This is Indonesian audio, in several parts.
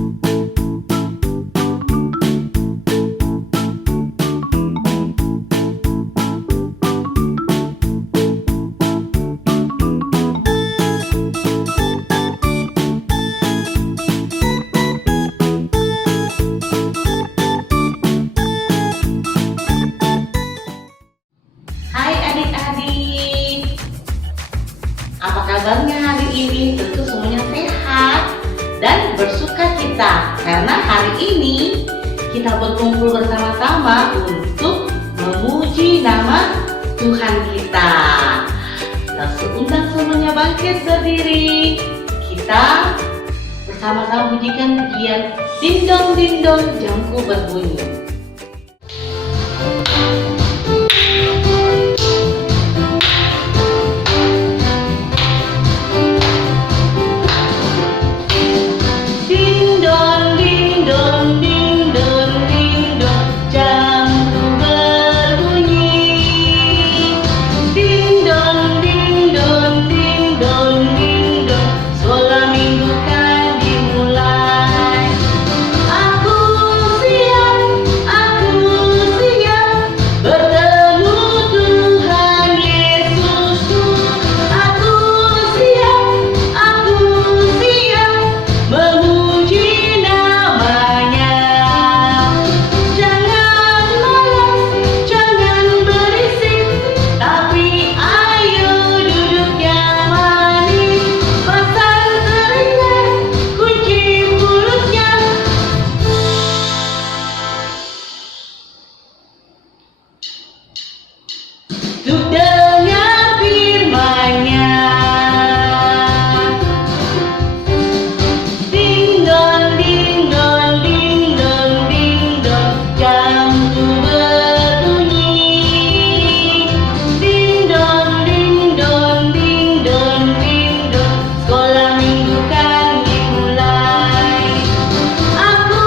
Hai adik-adik, apa kabarnya hari ini? Tentu semuanya sehat dan bersuka cita karena hari ini kita berkumpul bersama-sama untuk memuji nama Tuhan kita. Langsung undang semuanya bangkit berdiri. Kita bersama-sama pujikan pujian dindong dindong jamku berbunyi. Untuk dengar firman-Nya. Ding dong ding dong ding dong ding dong jamku berbunyi. Ding dong ding dong ding dong ding dong sekolah minggu kan dimulai. Aku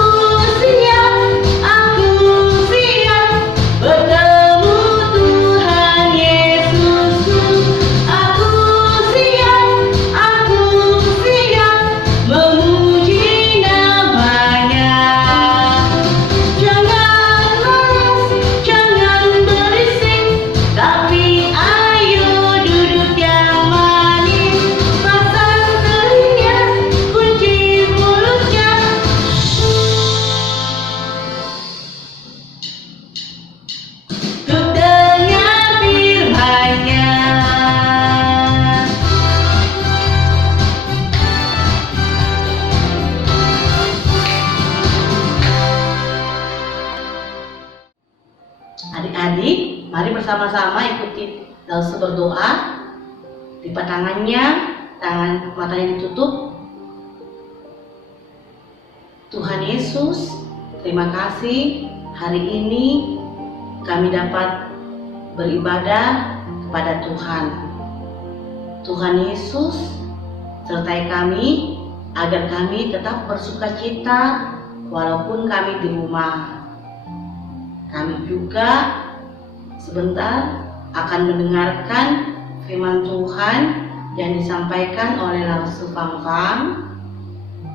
siap bertemu Tuhan Yesusku. Aku siap memuji namanya. Jangan malas, jangan berisik, tapi ayo duduk yang manis. Pasang telinga, kunci mulutnya. Untuk dengar firman-Nya. Adik-adik, mari bersama-sama ikuti Lause berdoa. Lipat tangannya, matanya ditutup. Tuhan Yesus, terima kasih hari ini kami dapat beribadah kepada Tuhan. Tuhan Yesus, sertai kami agar kami tetap bersuka cita walaupun kami di rumah. Kami juga sebentar akan mendengarkan firman Tuhan yang disampaikan oleh Lause Fang-Fang.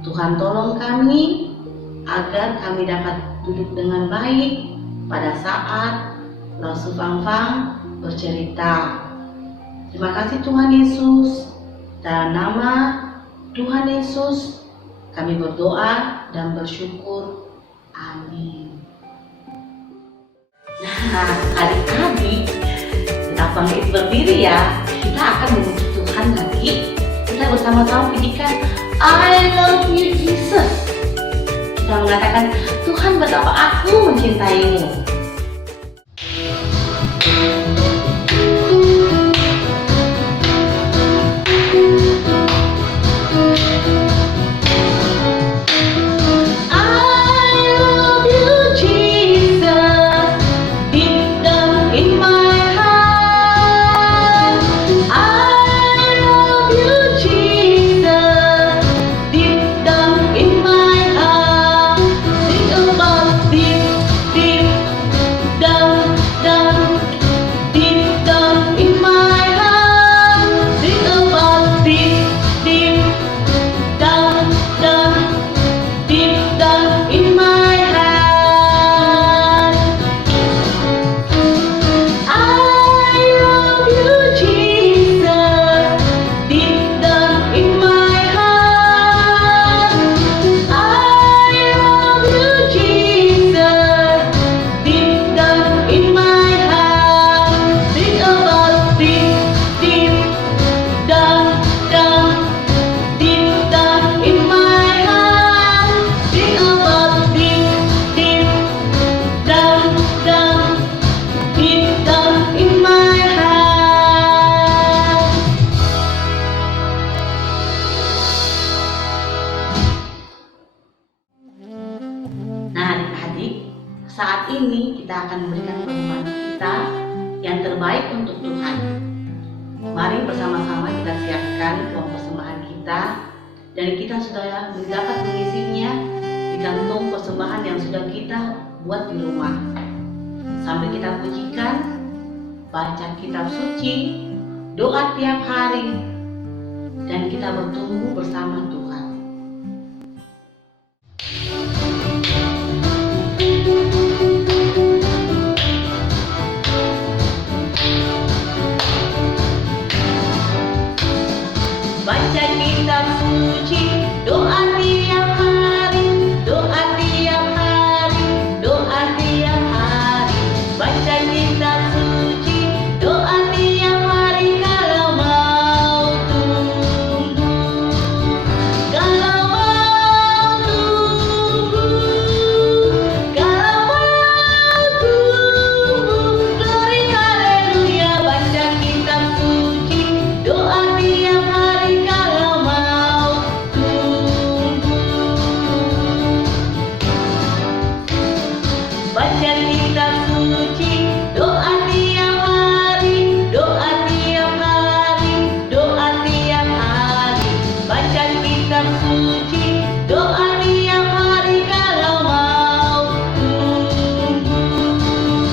Tuhan tolong kami agar kami dapat duduk dengan baik pada saat Lause Fang-Fang bercerita. Terima kasih Tuhan Yesus. Dalam nama Tuhan Yesus kami berdoa dan bersyukur. Amin. Nah, adik-adik, tetap bangkit berdiri ya. Kita akan memuji Tuhan lagi. Kita bersama-sama pujikan I love you Jesus. Kita mengatakan Tuhan betapa aku mencintaimu. Nah adik-adik, saat ini kita akan memberikan persembahan kita yang terbaik untuk Tuhan. Mari bersama-sama kita siapkan uang persembahan kita, dan kita sudah dapat mengisinya di kantong persembahan yang sudah kita buat di rumah. Sambil kita pujikan, baca kitab suci, doa tiap hari, dan kita bertumbuh bersama Tuhan. Baca kitab suci, doa tiap hari, doa tiap hari, doa tiap hari. Baca kitab suci, doa tiap hari kalau mau tumbuh, kalau mau tumbuh, kalau mau tumbuh. Glory haleluya. Baca kitab suci, doa tiap hari kalau mau tumbuh. Baca kitab suci, doa tiap hari, doa tiap hari, doa tiap hari. Baca kitab suci, doa tiap hari kalau mau tumbuh,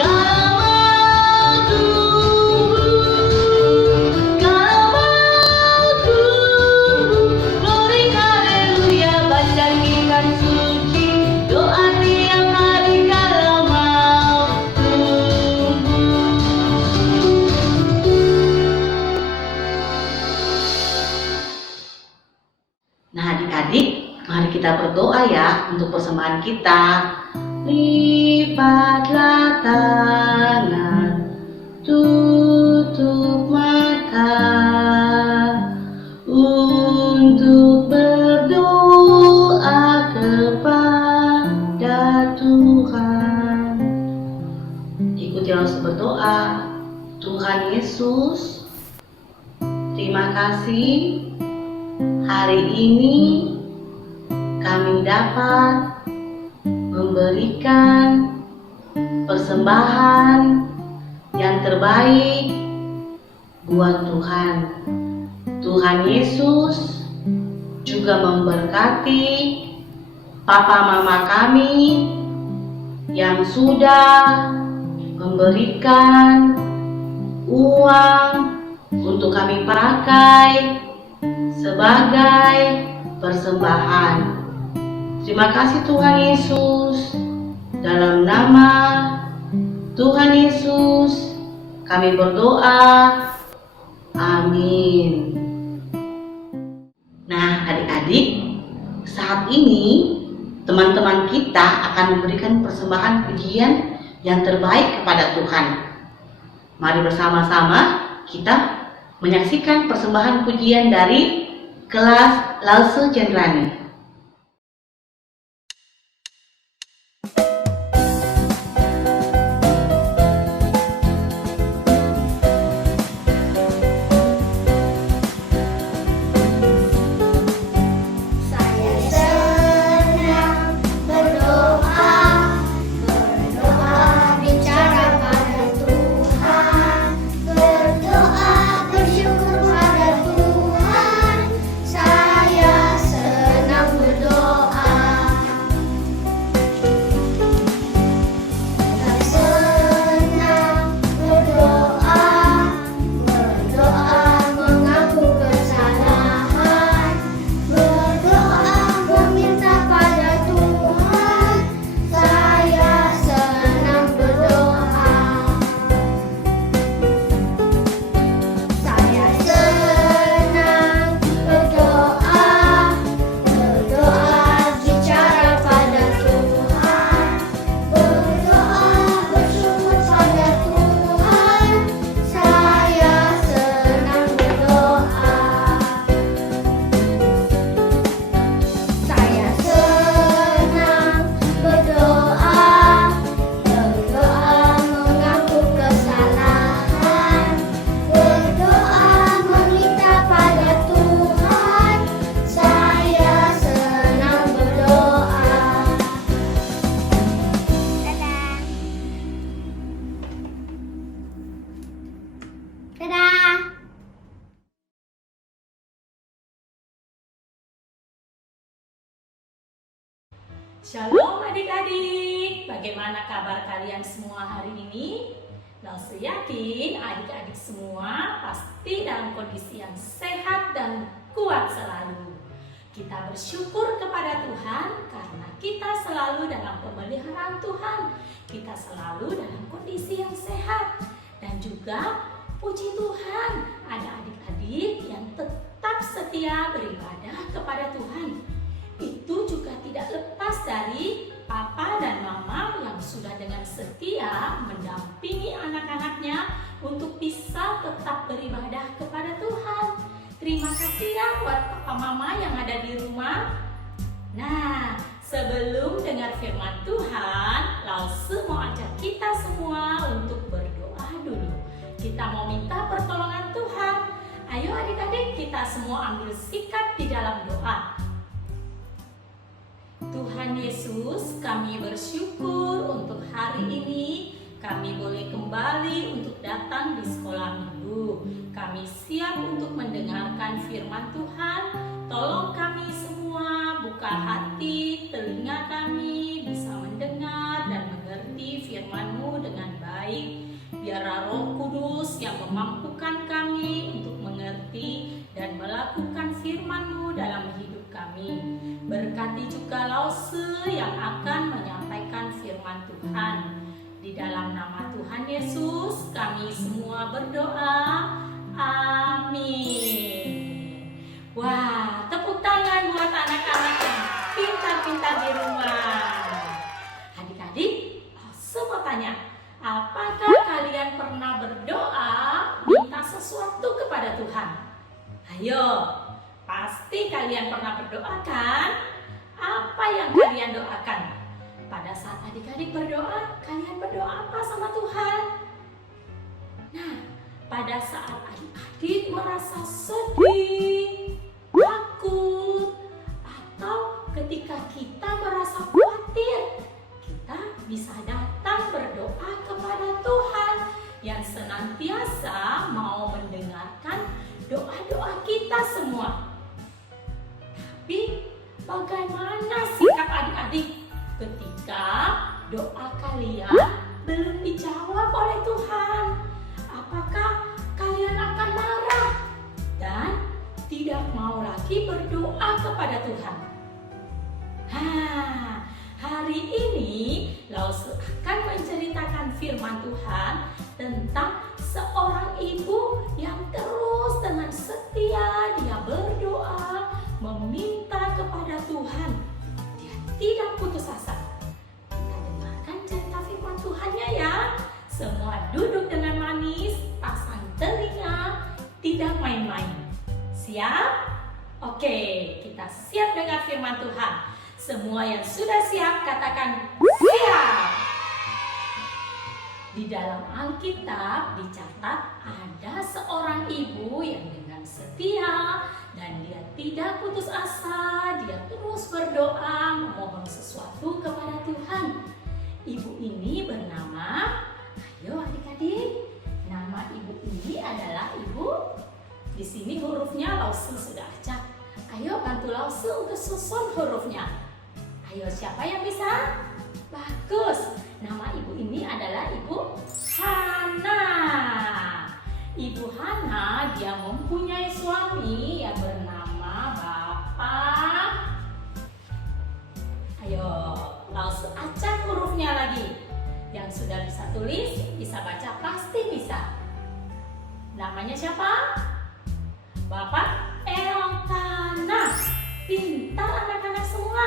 kalau mau tumbuh, kalau mau tumbuh. Glory haleluya. Baca kitab suci, doa tiap hari kalau mau tumbuh. Nah adik-adik, mari kita berdoa ya untuk persembahan kita. Lipatlah tangan, tutup mata, untuk berdoa kepada Tuhan. Ikutilah berdoa. Tuhan Yesus, terima kasih hari ini kami dapat memberikan persembahan yang terbaik buat Tuhan. Tuhan Yesus juga memberkati papa mama kami yang sudah memberikan uang untuk kami pakai sebagai persembahan. Terima kasih Tuhan Yesus. Dalam nama Tuhan Yesus kami berdoa. Amin. Nah adik-adik, saat ini teman-teman kita akan memberikan persembahan pujian yang terbaik kepada Tuhan. Mari bersama-sama kita menyaksikan persembahan pujian dari kelas Lause Jendrani. Bersyukur pada Tuhan, saya senang Shalom adik-adik, bagaimana kabar kalian semua hari ini? Lause yakin adik-adik semua pasti dalam kondisi yang sehat dan kuat selalu. Kita bersyukur kepada Tuhan karena kita selalu dalam pemeliharaan Tuhan. Kita selalu dalam kondisi yang sehat. Dan juga puji Tuhan ada adik-adik yang tetap setia beribadah kepada Tuhan. Itu juga tidak lepas dari papa dan mama yang sudah dengan setia mendampingi anak-anaknya untuk bisa tetap beribadah kepada Tuhan. Terima kasih ya buat papa mama yang ada di rumah. Nah, sebelum dengar firman Tuhan, Lause mau ajak kita semua untuk berdoa dulu. Kita mau minta pertolongan Tuhan. Ayo adik-adik, kita semua ambil sikap di dalam doa. Tuhan Yesus, kami bersyukur untuk hari ini kami boleh kembali untuk datang di sekolah minggu. Kami siap untuk mendengarkan firman Tuhan. Tolong kami semua buka hati, telinga kami bisa mendengar dan mengerti firman-Mu dengan baik. Biarlah Roh Kudus yang memampukan kami untuk mengerti dan melakukan firman-Mu dalam hidup kami. Berkati juga Lause yang akan menyampaikan firman Tuhan. Di dalam nama Tuhan Yesus kami semua berdoa. Amin. Wah, tepuk tangan buat anak-anak yang pintar-pintar di rumah. Adik-adik, Lause mau tanya, apakah kalian pernah berdoa minta sesuatu kepada Tuhan? Ayo, pasti kalian pernah berdoa kan? Apa yang kalian doakan? Pada saat adik-adik berdoa, kalian berdoa apa sama Tuhan? Nah, pada saat adik-adik merasa sedih, takut, atau ketika kita merasa khawatir, kita bisa datang berdoa kepada Tuhan yang senantiasa mau mendengarkan doa-doa kita semua. Tapi bagaimana sikap adik-adik ketika doa kalian belum dijawab oleh Tuhan? Apakah kalian akan marah dan tidak mau lagi berdoa kepada Tuhan? Hari ini Lause akan menceritakan firman Tuhan tentang seorang ibu yang terus dengan setia dia berdoa, meminta kepada Tuhan. Dia tidak putus asa. Kita dengarkan cerita firman Tuhannya ya. Semua duduk dengan manis, pasang telinga, tidak main-main. Siap? Oke, kita siap dengar firman Tuhan. Semua yang sudah siap katakan siap. Di dalam Alkitab dicatat ada seorang ibu yang dengan setia dan dia tidak putus asa, dia terus berdoa memohon sesuatu kepada Tuhan. Ibu ini bernama, ayo adik-adik, nama ibu ini adalah ibu. Di sini hurufnya Lause sudah acak. Ayo bantu Lause untuk susun hurufnya. Ayo, siapa yang bisa? Bagus. Nama ibu ini adalah Ibu Hana. Ibu Hana dia mempunyai suami yang bernama Bapak. Ayo, Lause acak hurufnya lagi. Yang sudah bisa tulis, bisa baca pasti bisa. Namanya siapa? Bapak Elkana. Pintar anak-anak semua.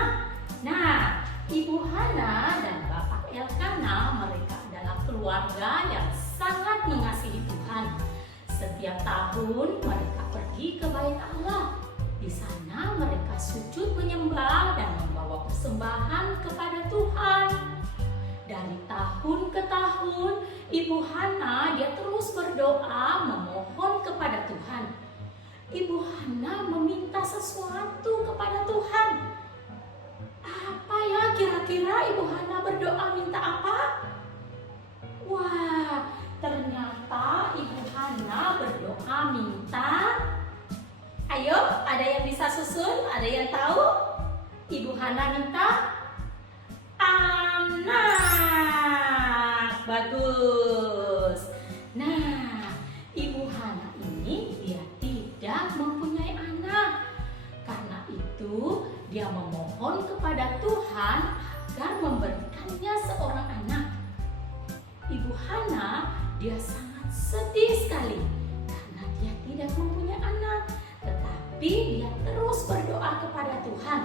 Nah, Ibu Hana dan Bapak Elkana mereka adalah keluarga yang sangat mengasihi Tuhan. Setiap tahun mereka pergi ke Bait Allah. Di sana mereka sujud menyembah dan membawa persembahan kepada Tuhan. Dari tahun ke tahun, Ibu Hana dia terus berdoa memohon kepada Tuhan. Ibu Hana meminta sesuatu kepada Tuhan. Apa ya kira-kira Ibu Hana berdoa minta apa? Wah, ternyata Ibu Hana berdoa minta. Ayo, ada yang bisa susun? Ada yang tahu? Ibu Hana minta? dia memohon kepada Tuhan agar memberikannya seorang anak. Ibu Hana, dia sangat sedih sekali karena dia tidak mempunyai anak. Tetapi dia terus berdoa kepada Tuhan.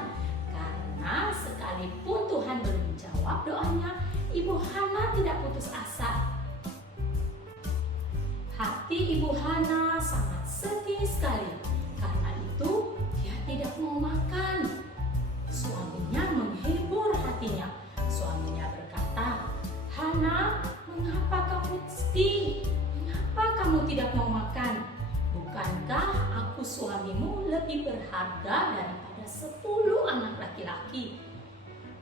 Karena sekalipun Tuhan belum menjawab doanya, Ibu Hana tidak putus asa. Hati Ibu Hana sangat sedih sekali. Karena itu dia tidak mau makan. Suaminya menghibur hatinya. Suaminya berkata, "Hana, mengapa kamu sedih? Mengapa kamu tidak mau makan? Bukankah aku suamimu lebih berharga daripada 10 anak laki-laki?"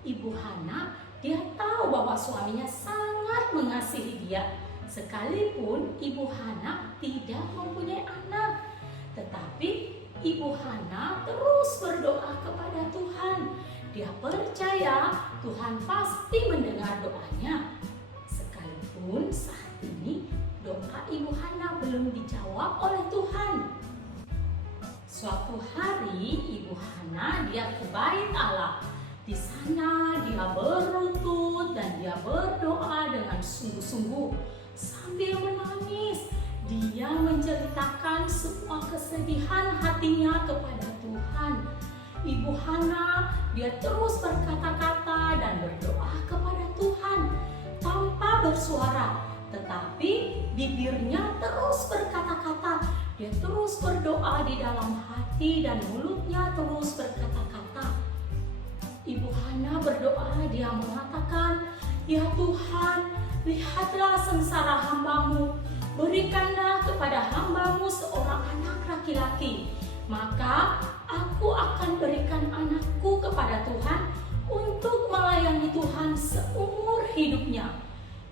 Ibu Hana, dia tahu bahwa suaminya sangat mengasihi dia. Sekalipun Ibu Hana tidak mempunyai anak, tetapi Ibu Hana terus berdoa kepada Tuhan. Dia percaya Tuhan pasti mendengar doanya. Sekalipun saat ini doa Ibu Hana belum dijawab oleh Tuhan. Suatu hari Ibu Hana dia ke bait Allah. Di sana dia berlutut dan dia berdoa dengan sungguh-sungguh. Sambil menangis, dia menceritakan semua kesedihan hatinya kepada Tuhan. Ibu Hana, dia terus berkata-kata dan berdoa kepada Tuhan tanpa bersuara. Tetapi bibirnya terus berkata-kata. Dia terus berdoa di dalam hati dan mulutnya terus berkata-kata. Ibu Hana berdoa, dia mengatakan, "Ya Tuhan, lihatlah sengsara hamba-Mu, berikanlah kepada hamba-Mu seorang anak laki-laki, maka aku akan berikan anakku kepada Tuhan untuk melayani Tuhan seumur hidupnya."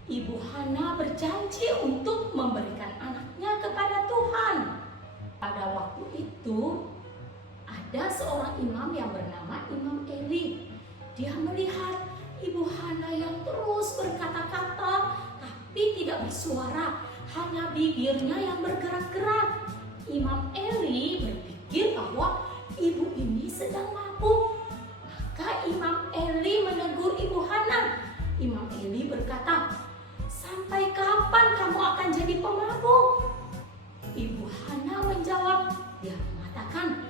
Ibu Hana berjanji untuk memberikan anaknya kepada Tuhan. Pada waktu itu, ada seorang imam yang bernama Imam Eli. Dia melihat Ibu Hana yang terus berkata-kata tapi tidak bersuara, hanya bibirnya yang bergerak-gerak. Imam Eli berpikir bahwa ibu ini sedang mabuk. Maka Imam Eli menegur Ibu Hana. Imam Eli berkata, "Sampai kapan kamu akan jadi pemabuk?" Ibu Hana menjawab, dia mengatakan,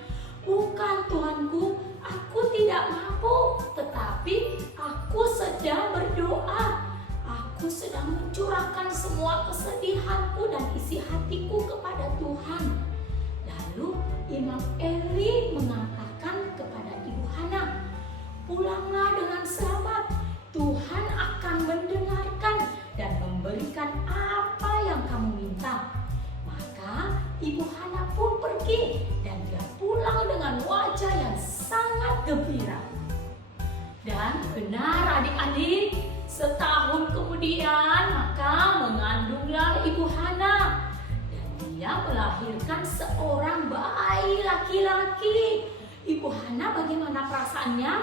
"Bukan Tuanku, aku tidak mabuk, tetapi aku sedang berdoa. Aku sedang mencurahkan semua kesedihanku dan isi hatiku kepada Tuhan." Lalu Imam Eli mengatakan kepada Ibu Hana, "Pulanglah dengan selamat. Tuhan akan mendengarkan dan memberikan apa yang kamu minta." Maka Ibu Hana pun pergi dan dia pulang dengan wajah yang sangat gembira. Dan benar adik-adik, setahun kemudian maka mengandunglah Ibu Hana. Dan dia melahirkan seorang bayi laki-laki. Ibu Hana bagaimana perasaannya?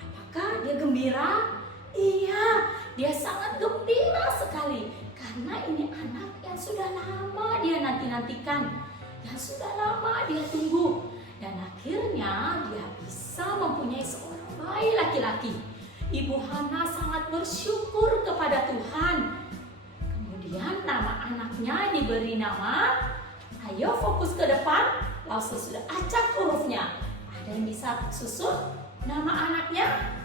Apakah dia gembira? Iya, dia sangat gembira sekali. Karena ini anak yang sudah lama dia nanti-nantikan. Yang sudah lama dia tunggu. Dan akhirnya dia bisa mempunyai seorang bayi laki-laki. Ibu Hana sangat bersyukur kepada Tuhan. Kemudian nama anaknya diberi nama, ayo fokus ke depan, langsung sudah acak hurufnya. Ada yang bisa susun nama anaknya?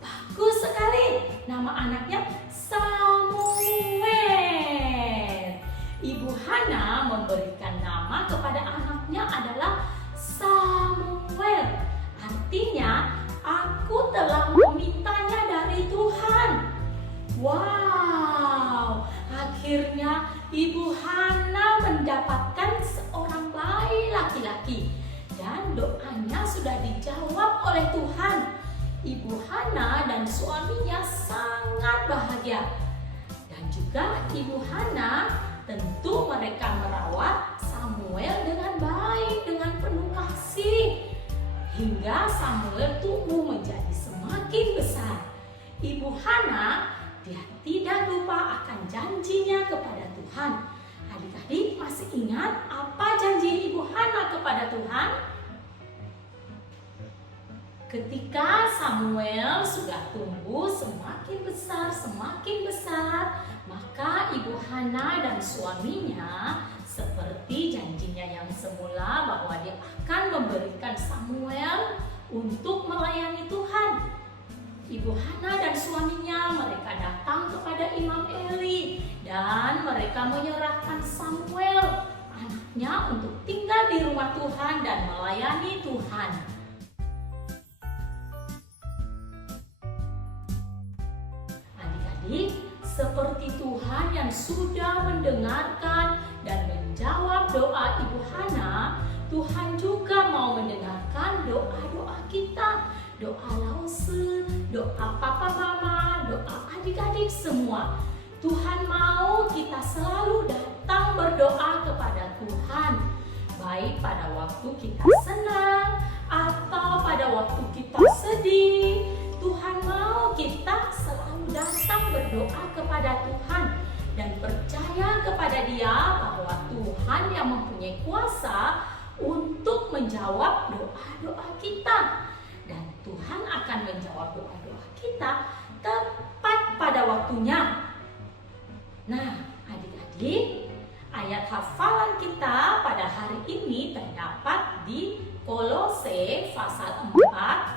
Bagus sekali, nama anaknya Samuel. Ibu Hana memberikan nama kepada anaknya adalah Samuel. Artinya, aku telah memintanya dari Tuhan. Wow, akhirnya Ibu Hana mendapatkan seorang bayi laki-laki. Dan doanya sudah dijawab oleh Tuhan. Ibu Hana dan suaminya sangat bahagia. Dan juga Ibu Hana tentu mereka merawat Samuel dengan baik, dengan penuh kasih. Hingga Samuel tumbuh menjadi semakin besar. Ibu Hana, dia tidak lupa akan janjinya kepada Tuhan. Adik-adik masih ingat apa janji Ibu Hana kepada Tuhan? Ketika Samuel sudah tumbuh semakin besar, maka Ibu Hana dan suaminya seperti janjinya yang semula bahwa dia akan memberikan Samuel untuk melayani Tuhan. Ibu Hana dan suaminya mereka datang kepada Imam Eli dan mereka menyerahkan Samuel anaknya untuk tinggal di rumah Tuhan dan melayani Tuhan. Adik-adik, seperti Tuhan yang sudah mendengarkan dan menjawab doa Ibu Hana, Tuhan juga mau mendengarkan doa-doa kita, doa Lause, doa papa mama, doa adik-adik semua. Tuhan mau kita selalu datang berdoa kepada Tuhan, baik pada waktu kita senang atau pada waktu kita sedih. Tuhan mau kita selalu datang berdoa kepada Tuhan dan percaya kepada Dia bahwa Tuhan yang mempunyai kuasa untuk menjawab doa-doa kita. Dan Tuhan akan menjawab doa-doa kita tepat pada waktunya. Nah, adik-adik, ayat hafalan kita pada hari ini terdapat di Kolose pasal 4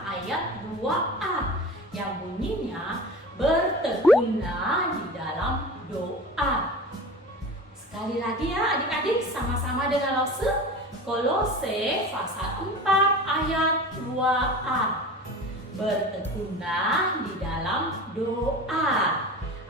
ayat 2a yang bunyinya bertekunlah di dalam doa. Sekali lagi ya adik-adik, sama-sama dengan Lause. Kolose pasal 4 ayat 2a. Bertekunlah di dalam doa.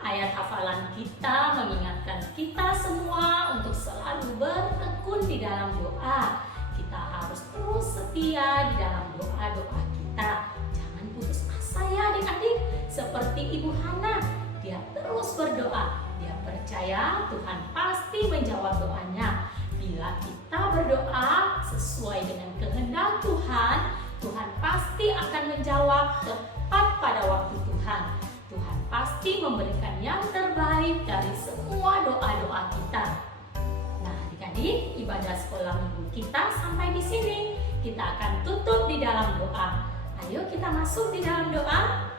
Ayat hafalan kita mengingatkan kita semua untuk selalu bertekun di dalam doa. Kita harus terus setia di dalam doa-doa kita. Jangan putus asa ya adik-adik. Seperti Ibu Hana, dia terus berdoa. Dia percaya Tuhan pasti menjawab doanya. Bila kita berdoa sesuai dengan kehendak Tuhan, Tuhan pasti akan menjawab tepat pada waktu Tuhan. Tuhan pasti memberikan yang terbaik dari semua doa-doa kita. Nah, adik-adik, ibadah sekolah minggu kita sampai di sini. Kita akan tutup di dalam doa. Ayo kita masuk di dalam doa.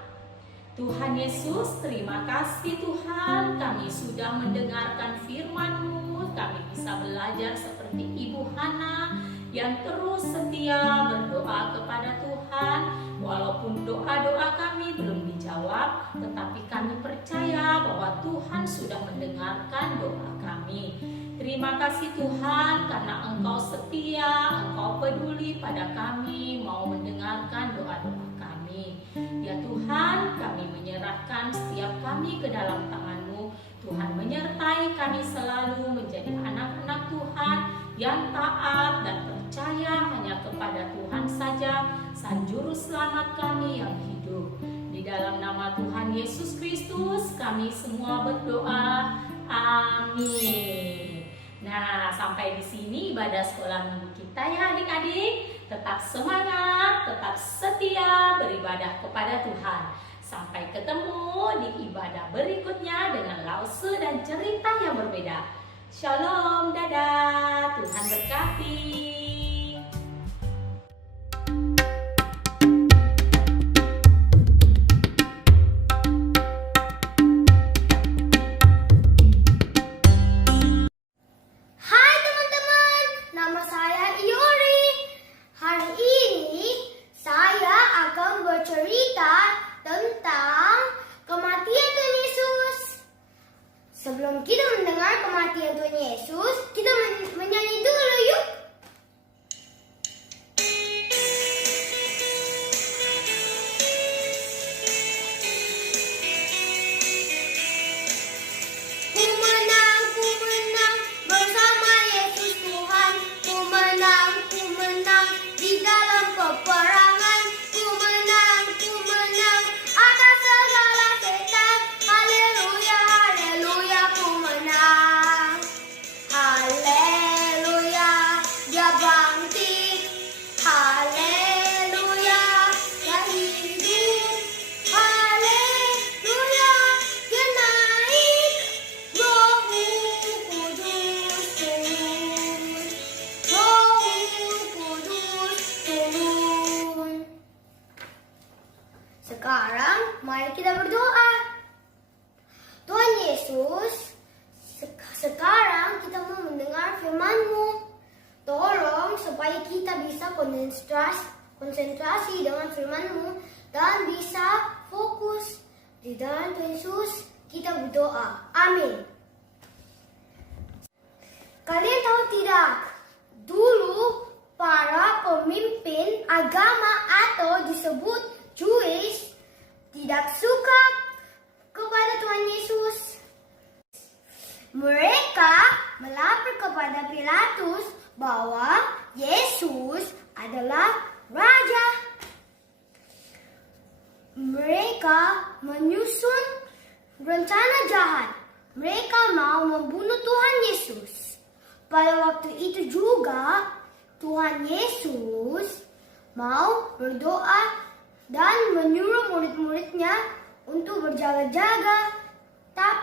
Tuhan Yesus, terima kasih Tuhan, kami sudah mendengarkan firman-Mu. Kami bisa belajar seperti Ibu Hana yang terus setia berdoa kepada Tuhan. Walaupun doa-doa kami belum dijawab, tetapi kami percaya bahwa Tuhan sudah mendengarkan doa kami. Terima kasih Tuhan karena Engkau setia, Engkau peduli pada kami, mau mendengarkan doa-doa kami. Ya Tuhan, kami menyerahkan setiap kami ke dalam tangan-Mu. Tuhan menyertai kami selalu menjadi anak-anak Tuhan yang taat dan percaya hanya kepada Tuhan saja, Sang Juru Selamat kami yang hidup. Di dalam nama Tuhan Yesus Kristus kami semua berdoa. Amin. Nah, sampai di sini ibadah sekolah minggu kita ya adik-adik. Tetap semangat, tetap setia beribadah kepada Tuhan. Sampai ketemu di ibadah berikutnya dengan Lause dan cerita yang berbeda. Shalom, dadah, Tuhan berkati. Hai teman-teman, nama saya Iori. Hari ini saya akan bercerita tentang kematian Tuhan Yesus. Sebelum kita mendengar kematian Tuhan Yesus, kita menyanyi dulu yuk. Sekarang mari kita berdoa. Tuhan Yesus, sekarang kita mau mendengar firman-Mu. Tolong supaya kita bisa konsentrasi dengan firman-Mu dan bisa fokus. Di dalam Tuhan Yesus kita berdoa. Amin. Kalian tahu tidak? Dulu para pemimpin agama atau disebut Jewish tidak suka kepada Tuhan Yesus. Mereka melapor kepada Pilatus bahwa Yesus adalah raja. Mereka menyusun rencana jahat. Mereka mau membunuh Tuhan Yesus. Pada waktu itu juga Tuhan Yesus mau berdoa dan menyuruh murid-muridnya untuk berjaga-jaga.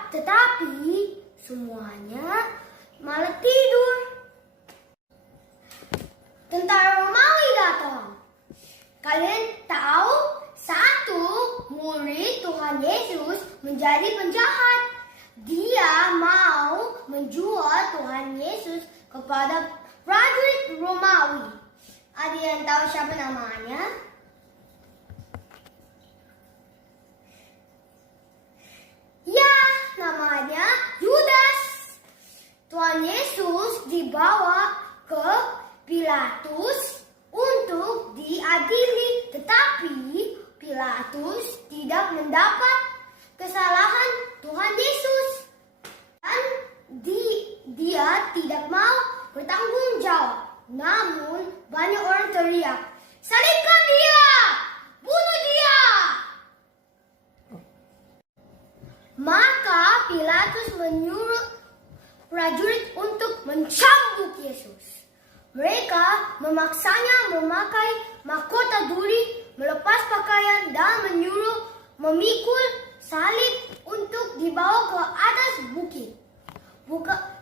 Tetapi semuanya malah tidur. Tentara Romawi datang. Kalian tahu, satu murid Tuhan Yesus menjadi penjahat. Dia mau menjual Tuhan Yesus kepada prajurit Romawi. Ada yang tahu siapa namanya? Ya, namanya Yudas. Tuhan Yesus dibawa ke Pilatus untuk diadili, tetapi Pilatus tidak mendapat kesalahan Tuhan Yesus dan dia tidak mau bertanggung jawab. Namun banyak orang teriak, "Salibkan dia! Bunuh dia!" Maka Pilatus menyuruh prajurit untuk mencambuk Yesus. Mereka memaksanya memakai mahkota duri, melepas pakaian, dan menyuruh memikul salib untuk dibawa ke atas bukit.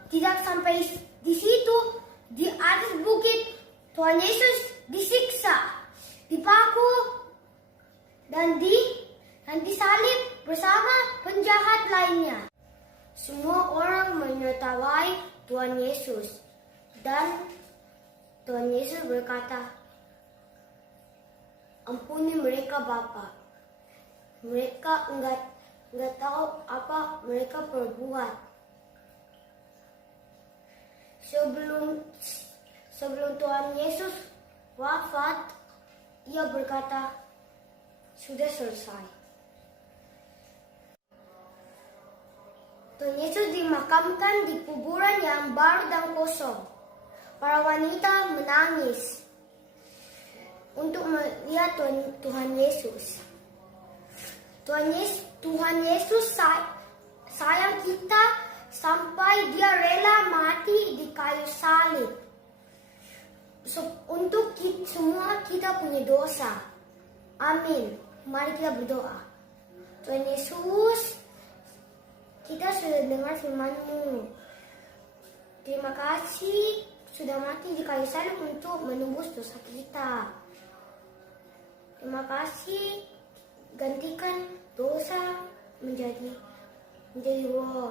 Tidak sampai di situ, di atas bukit Tuhan Yesus disiksa, dipaku, dan disalib bersama penjahat lainnya. Semua orang menertawai Tuhan Yesus, dan Tuhan Yesus berkata, "Ampuni mereka, Bapa. Mereka enggak tahu apa mereka perbuat." Sebelum Tuhan Yesus wafat, ia berkata, "Sudah selesai." Tuhan Yesus dimakamkan di kuburan yang baru dan kosong. Para wanita menangis untuk melihat Tuhan Yesus. Tuhan Yesus sayang kita sampai dia rela mati di kayu salib. Untuk semua kita punya dosa. Amin. Mari kita berdoa. Tuhan Yesus, kita sudah dengar firman-Mu. Terima kasih sudah mati di kayu salib untuk menembus dosa kita. Terima kasih, gantikan dosa menjadi roh.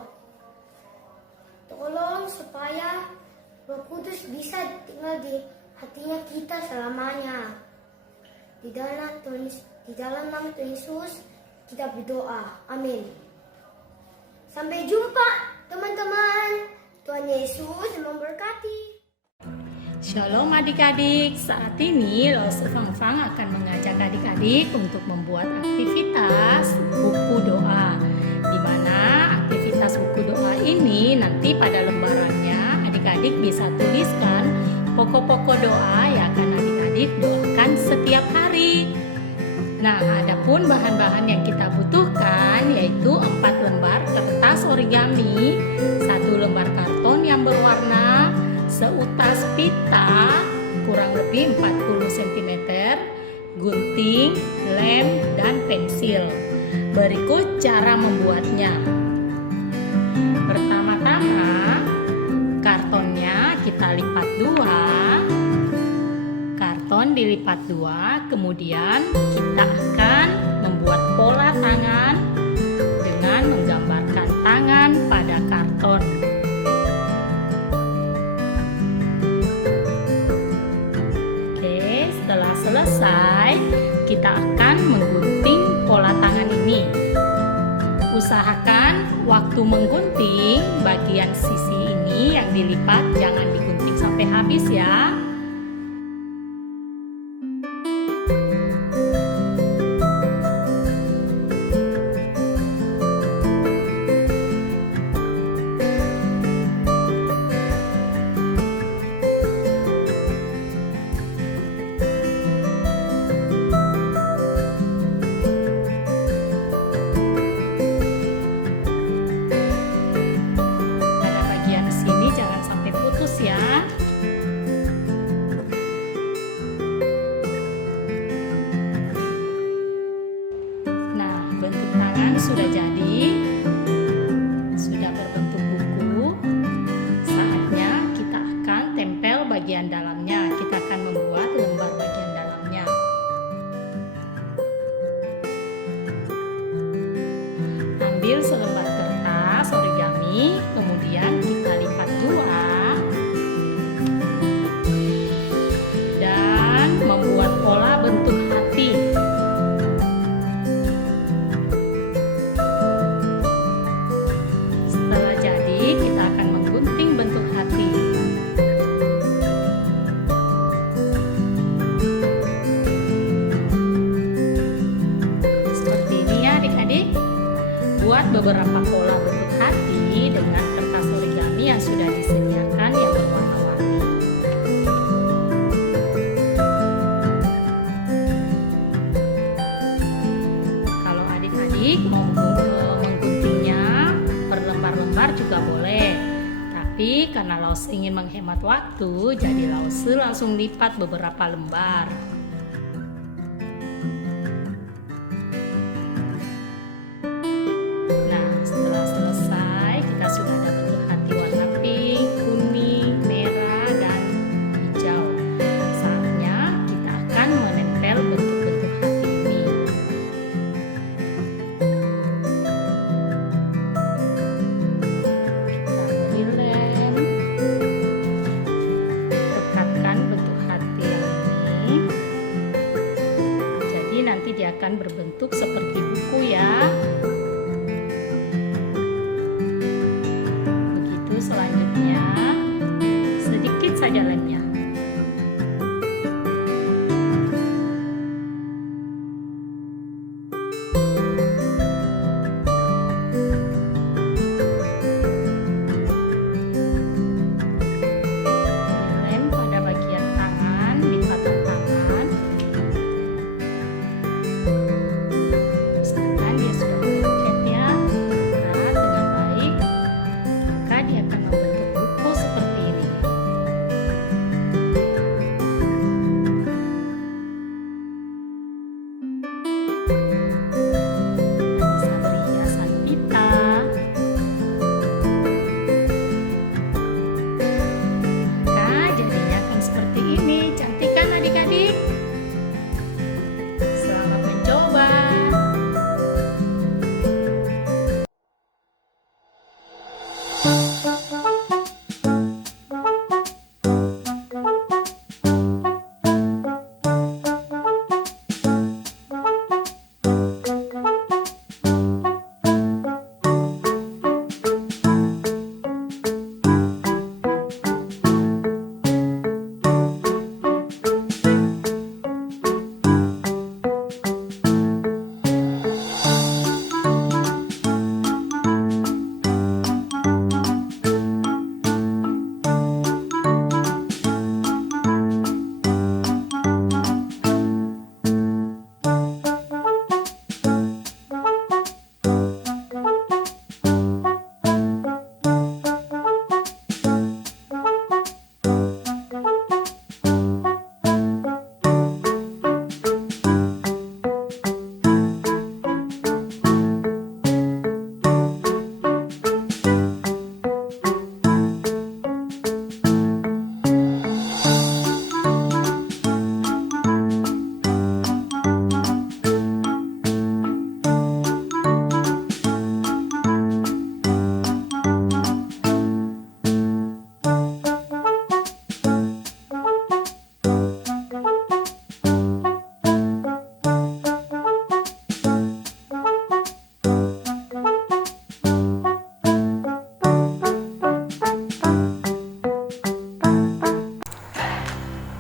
Tolong supaya Roh Kudus bisa tinggal di hatinya kita selamanya. Di dalam nama Tuhan Yesus kita berdoa. Amin. Sampai jumpa teman-teman. Tuhan Yesus memberkati. Shalom adik-adik, saat ini Los Fang akan mengajak adik-adik untuk membuat aktivitas buku doa, di mana aktivitas buku doa ini nanti pada lembarannya adik-adik bisa tuliskan pokok-pokok doa yang akan adik-adik doakan setiap hari. Nah, adapun bahan-bahan yang kita butuhkan yaitu 4 lembar kertas origami, 1 lembar karton yang berwarna, seutas pita kurang lebih 40 cm, gunting, lem, dan pensil. Berikut cara membuatnya. Pertama-tama, kartonnya kita lipat 2. Karton dilipat 2, kemudian kita akan membuat Waktu menggunting, bagian sisi ini yang dilipat jangan digunting sampai habis ya. Bentuk tangan sudah jadi, sudah berbentuk buku. Saatnya kita akan tempel bagian dalamnya. Kita akan membuat lembar bagian dalamnya. Ambil selembar kertas origami, kemudian kita lipat dua dan membuat pola bentuk hati. Buat beberapa pola bentuk hati dengan kertas origami yang sudah disediakan yang berwarna-warni. Kalau adik-adik mau mengguntingnya per lembar-lembar juga boleh. Tapi karena Lause ingin menghemat waktu, jadi Lause langsung lipat beberapa lembar. Dia akan berbentuk seperti buku ya. Begitu selanjutnya, sedikit saja lemnya. Lem pada bagian tangan, di patah tangan. Dia sudah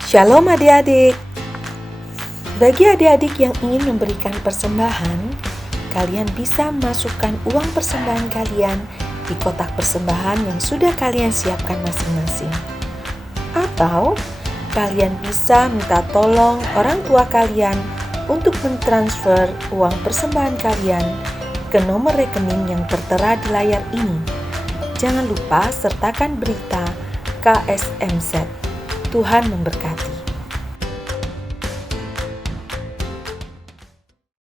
Shalom adik-adik. Bagi adik-adik yang ingin memberikan persembahan, kalian bisa masukkan uang persembahan kalian di kotak persembahan yang sudah kalian siapkan masing-masing. Atau kalian bisa minta tolong orang tua kalian untuk mentransfer uang persembahan kalian ke nomor rekening yang tertera di layar ini. Jangan lupa sertakan berita KSMZ. Tuhan memberkati.